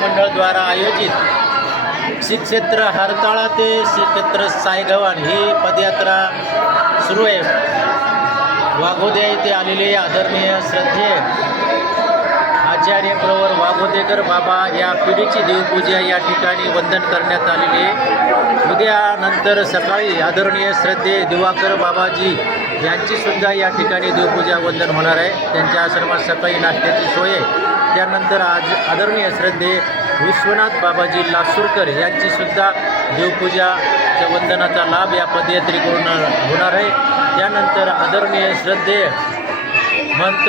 मंडळद्वारा आयोजित श्री क्षेत्र हरताळा ते श्री क्षेत्र सायगव्हाण ही पदयात्रा सुरू आहे। वाघोदे येथे आलेले आदरणीय श्रद्धेय आचार्य प्रवर वाघोदेकर बाबा या पिढीची देवपूजा या ठिकाणी वंदन करण्यात आलेली आहे। उद्या नंतर सकाळी आदरणीय श्रद्धेय दिवाकर बाबाजी यांची सुद्धा या ठिकाणी देवपूजा वंदन होणार आहे। त्यांच्या आश्रमात सकाळी नाश्त्याची सोय आहे। त्यानंतर आज आदरणीय श्रद्धेय विश्वनाथ बाबाजी लासूरकर यांची सुद्धा देवपूजाच्या वंदनाचा लाभ या पदयात्रेकडून होणार आहे। त्यानंतर आदरणीय श्रद्धेय महंत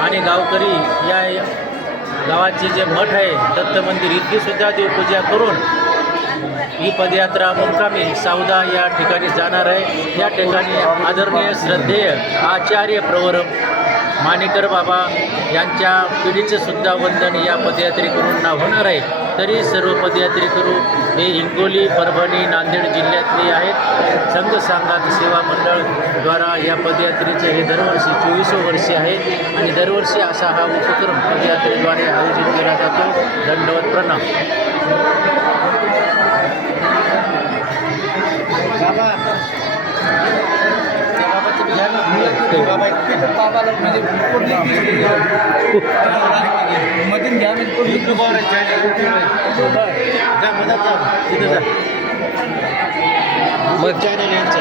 आणि गावकरी या गावाचे जे मठ आहे दत्त मंदिर इथली सुद्धा देवपूजा करून ही पदयात्रा मुक्कामी सावदा या ठिकाणी जाणार आहे। या ठिकाणी आदरणीय श्रद्धेय आचार्य प्रवर माणेकर बाबा यांच्या पिढीचं सुद्धा वंदन या पदयात्रेकरूंना होणार आहे। तरी सर्व पदयात्रेकरू हे हिंगोली, परभणी, नांदेड जिल्ह्यातले आहेत। संघ सांगात सेवा मंडळद्वारा या पदयात्रेचे हे दरवर्षी 24 वर्षे आहे आणि दरवर्षी असा हा उपक्रम पदयात्रेद्वारे आयोजित केला जातो। दंडवत प्रणाम। मधून घ्या मग चॅनल यांचं